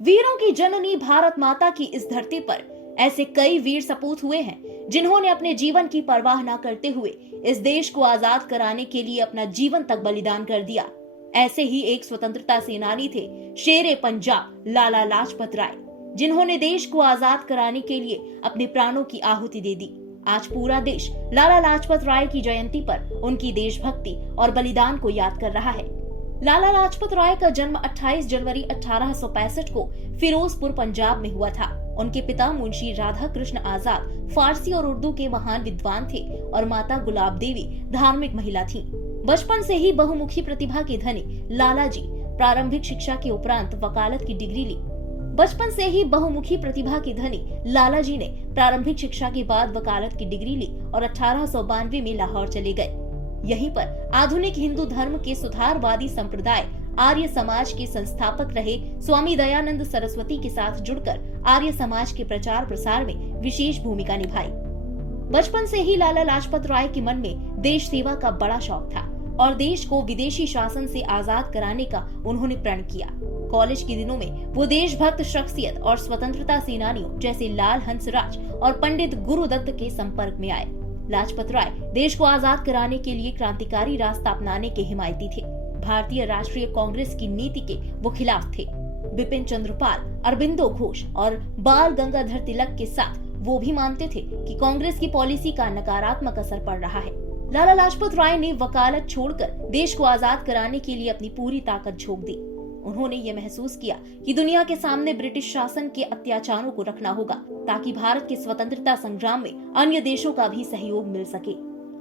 वीरों की जननी भारत माता की इस धरती पर ऐसे कई वीर सपूत हुए हैं जिन्होंने अपने जीवन की परवाह न करते हुए इस देश को आजाद कराने के लिए अपना जीवन तक बलिदान कर दिया। ऐसे ही एक स्वतंत्रता सेनानी थे शेरे पंजाब लाला लाजपत राय, जिन्होंने देश को आजाद कराने के लिए अपने प्राणों की आहुति दे दी। आज पूरा देश लाला लाजपत राय की जयंती पर उनकी देशभक्ति और बलिदान को याद कर रहा है। लाला लाजपत राय का जन्म 28 जनवरी 1865 को फिरोजपुर पंजाब में हुआ था। उनके पिता मुंशी राधा कृष्ण आजाद फारसी और उर्दू के महान विद्वान थे और माता गुलाब देवी धार्मिक महिला थीं। बचपन से ही बहुमुखी प्रतिभा के धनी लाला जी प्रारंभिक शिक्षा के उपरांत वकालत की डिग्री ली। बचपन से ही बहुमुखी प्रतिभा के धनी लाला जी ने प्रारंभिक शिक्षा के बाद वकालत की डिग्री ली और 1892 में लाहौर चले गए। यहीं पर आधुनिक हिंदू धर्म के सुधारवादी संप्रदाय आर्य समाज के संस्थापक रहे स्वामी दयानंद सरस्वती के साथ जुड़कर आर्य समाज के प्रचार प्रसार में विशेष भूमिका निभाई। बचपन से ही लाला लाजपत राय के मन में देश सेवा का बड़ा शौक था और देश को विदेशी शासन से आजाद कराने का उन्होंने प्रण किया। कॉलेज के दिनों में वो देशभक्त शख्सियत और स्वतंत्रता सेनानियों जैसे लाल हंसराज और पंडित गुरुदत्त के संपर्क में आए। लाजपत राय देश को आजाद कराने के लिए क्रांतिकारी रास्ता अपनाने के हिमायती थे। भारतीय राष्ट्रीय कांग्रेस की नीति के वो खिलाफ थे। बिपिन चंद्रपाल, अरबिंदो घोष और बाल गंगाधर तिलक के साथ वो भी मानते थे कि कांग्रेस की पॉलिसी का नकारात्मक असर पड़ रहा है। लाला लाजपत राय ने वकालत छोड़कर देश को आजाद कराने के लिए अपनी पूरी ताकत झोंक दी। उन्होंने ये महसूस किया कि दुनिया के सामने ब्रिटिश शासन के अत्याचारों को रखना होगा ताकि भारत के स्वतंत्रता संग्राम में अन्य देशों का भी सहयोग मिल सके।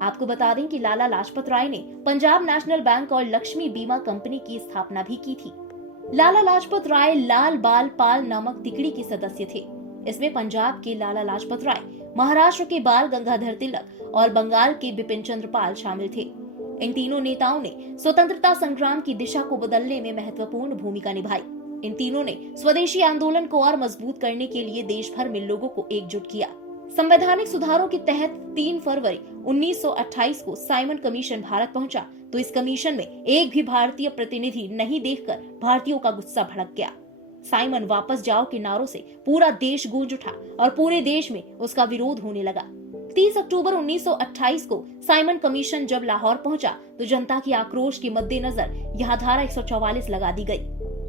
आपको बता दें कि लाला लाजपत राय ने पंजाब नेशनल बैंक और लक्ष्मी बीमा कंपनी की स्थापना भी की थी। लाला लाजपत राय लाल बाल पाल नामक तिकड़ी के सदस्य थे। इसमें पंजाब के लाला लाजपत राय, महाराष्ट्र के बाल गंगाधर तिलक और बंगाल के बिपिन चंद्रपाल शामिल थे। इन तीनों नेताओं ने स्वतंत्रता संग्राम की दिशा को बदलने में महत्वपूर्ण भूमिका निभाई। इन तीनों ने स्वदेशी आंदोलन को और मजबूत करने के लिए देश भर में लोगों को एकजुट किया। संवैधानिक सुधारों के तहत 3 फरवरी 1928 को साइमन कमीशन भारत पहुंचा, तो इस कमीशन में एक भी भारतीय प्रतिनिधि नहीं देखकर भारतीयों का गुस्सा भड़क गया। साइमन वापस जाओ के नारों से पूरा देश गूंज उठा और पूरे देश में उसका विरोध होने लगा। 30 अक्टूबर 1928 को साइमन कमीशन जब लाहौर पहुंचा तो जनता की आक्रोश के मद्देनजर यहाँ धारा 144 लगा दी गई।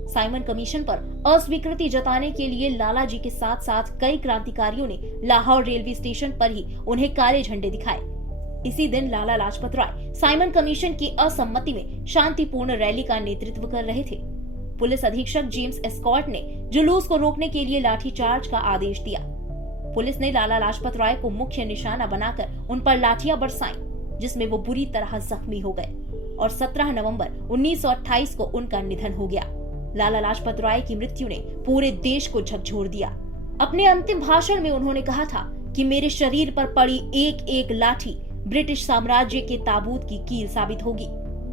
साइमन कमीशन पर अस्वीकृति जताने के लिए लाला जी के साथ साथ कई क्रांतिकारियों ने लाहौर रेलवे स्टेशन पर ही उन्हें काले झंडे दिखाए। इसी दिन लाला लाजपत राय साइमन कमीशन की असम्मति में शांतिपूर्ण रैली का नेतृत्व कर रहे थे। पुलिस अधीक्षक जेम्स एस्कॉट ने जुलूस को रोकने के लिए लाठीचार्ज का आदेश दिया। पुलिस ने लाला लाजपत राय को मुख्य निशाना बनाकर उन पर लाठियां बरसाईं, जिसमें वो बुरी तरह जख्मी हो गए और 17 नवंबर 1928 को उनका निधन हो गया। लाला लाजपत राय की मृत्यु ने पूरे देश को झकझोर दिया। अपने अंतिम भाषण में उन्होंने कहा था कि मेरे शरीर पर पड़ी एक एक लाठी ब्रिटिश साम्राज्य के ताबूत की कील साबित होगी।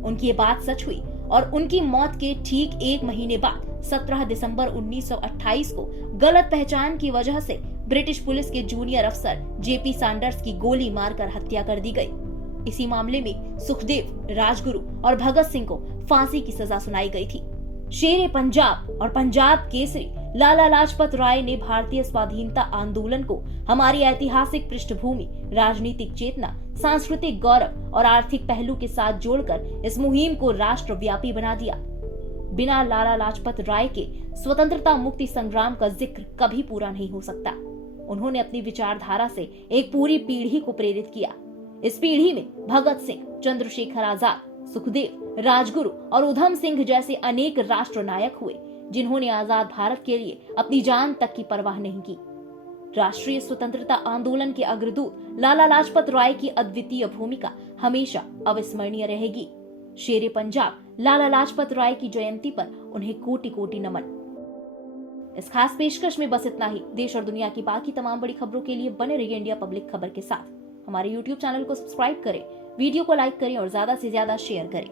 उनकी ये बात सच हुई और उनकी मौत के ठीक 1 महीने बाद 17 दिसंबर 1928 को गलत पहचान की वजह से ब्रिटिश पुलिस के जूनियर अफसर जेपी सैंडर्स की गोली मारकर हत्या कर दी गई। इसी मामले में सुखदेव, राजगुरु और भगत सिंह को फांसी की सजा सुनाई गई थी। शेरे पंजाब और पंजाब केसरी लाला लाजपत राय ने भारतीय स्वाधीनता आंदोलन को हमारी ऐतिहासिक पृष्ठभूमि, राजनीतिक चेतना, सांस्कृतिक गौरव और आर्थिक पहलू के साथ जोड़कर इस मुहिम को राष्ट्रव्यापी बना दिया। बिना लाला लाजपत राय के स्वतंत्रता मुक्ति संग्राम का जिक्र कभी पूरा नहीं हो सकता। उन्होंने अपनी विचारधारा से एक पूरी पीढ़ी को प्रेरित किया। इस पीढ़ी में भगत सिंह, चंद्रशेखर आजाद, सुखदेव, राजगुरु और उधम सिंह जैसे अनेक राष्ट्र नायक हुए, जिन्होंने आजाद भारत के लिए अपनी जान तक की परवाह नहीं की। राष्ट्रीय स्वतंत्रता आंदोलन के अग्रदूत लाला लाजपत राय की अद्वितीय भूमिका हमेशा अविस्मरणीय रहेगी। शेरे पंजाब लाला लाजपत राय की जयंती पर उन्हें कोटि कोटि नमन। इस खास पेशकश में बस इतना ही। देश और दुनिया की बाकी तमाम बड़ी खबरों के लिए बने रहिए इंडिया पब्लिक खबर के साथ। हमारे YouTube चैनल को सब्सक्राइब करें, वीडियो को लाइक करें और ज्यादा से ज्यादा शेयर करें।